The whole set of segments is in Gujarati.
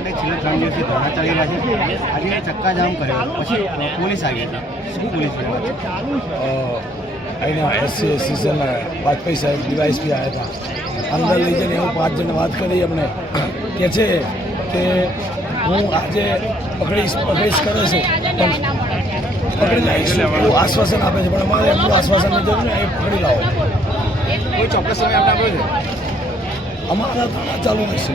માટે છેલ્લા ત્રણ દિવસથી ધરણા ચાલી રહ્યા છે. આજે ચક્કાજામ કર્યો. પછી પોલીસ આવી હતી. શું પોલીસ અહીંના એસસી એસસી સેલના વાજપેયી સાહેબ ડીવાયસપી આવ્યા હતા. અંદર લઈ જઈને એવું પાંચ જણ વાત કરી અમને. કે છે કે હું આજે પકડીશ પકડીશ કરે છે. પણ પકડી લાવીશ એવું આશ્વાસન આપે છે. પણ અમારે એમનું આશ્વાસન નથી ને એ પકડી લાવો. કોઈ ચોક્કસ સમય આપણે આપ્યો છે? અમારા ચાલુ રહેશે.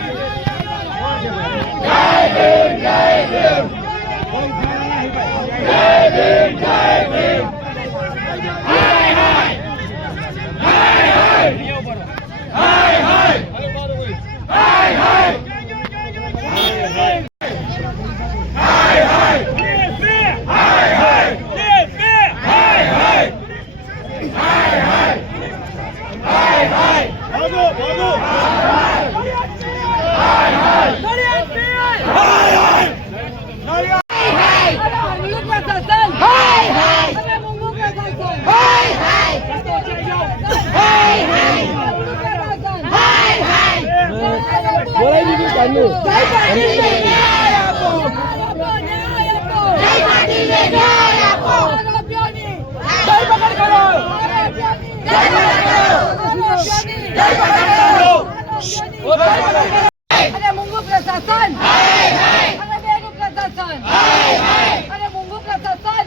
બોલાવી દીધું કાલનું અરે મુંગુ પ્રશાસન અરે બેગુ પ્રશાસન અરે મુંગુ પ્રશાસન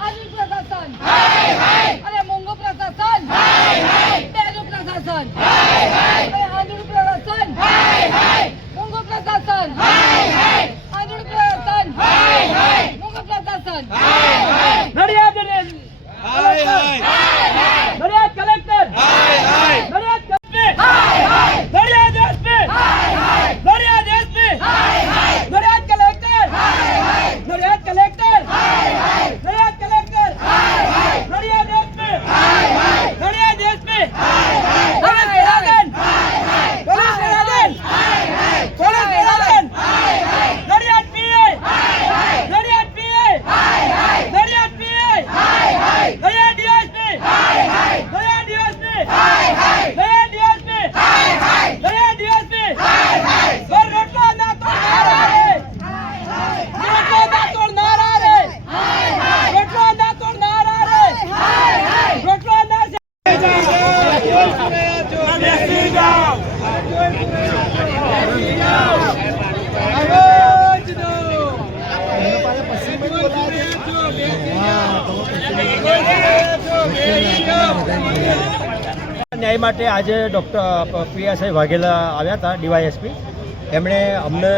અનિલ પ્રશાસન અરે મુંગુ પ્રશાસન બેગુ પ્રશાસન અરે આંધળું પ્રશાસન મુંગુ પ્રશાસન. આંધળું પ્રશાસન મુંગુ પ્રશાસન. Nadiad Nadiad collector Nadiad collector Nadiad SP Nadiad SP Nadiad collector Nadiad collector Nadiad collector Nadiad SP Nadiad SP police નિરાદન police નિરાદન police નિરાદન Nadiad PA Nadiad PA Nadiad PA Nadiad DSP Nadiad DSP Nadiad DSP Nadiad DSP પર રોટલા ના તોડ નારા રે રોટલા ના તોડ નારા રે રોટલા ના તોડ નારા રે રોટલા ના ન્યાય માટે આજે ડૉક્ટર પીએસઆઈ વાઘેલા આવ્યા હતા, ડીવાયએસપી. એમણે અમને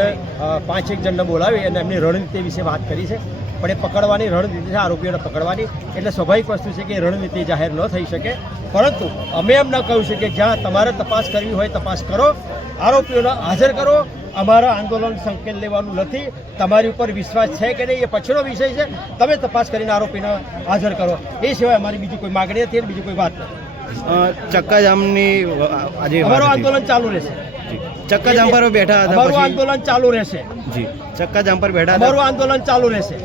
પાંચેક જણને બોલાવી અને એમની રણનીતિ વિશે વાત કરી છે. પણ એ પકડવાની રણનીતિ છે આરોપીઓને પકડવાની. એટલે સ્વાભાવિક વસ્તુ છે કે રણનીતિ જાહેર ન થઈ શકે. પરંતુ અમે એમ ન કહ્યું છે કે જ્યાં તમારે તપાસ કરવી હોય તપાસ કરો આરોપીઓને હાજર કરો. અમારા આંદોલન સંકેત લેવાનું નથી. તમારી ઉપર વિશ્વાસ છે કે નહીં એ પછીનો વિષય છે. તમે તપાસ કરીને આરોપીને હાજર કરો. એ સિવાય અમારી બીજી કોઈ માગણી નથી બીજી કોઈ વાત નથી. ચક્કાજામની આજે અમારું આંદોલન ચાલુ રહેશે. ચક્કાજામ પર બેઠા હતા અમારું આંદોલન ચાલુ રહેશે. જી ચક્કાજામ પર બેઠા અમારું આંદોલન ચાલુ રહેશે.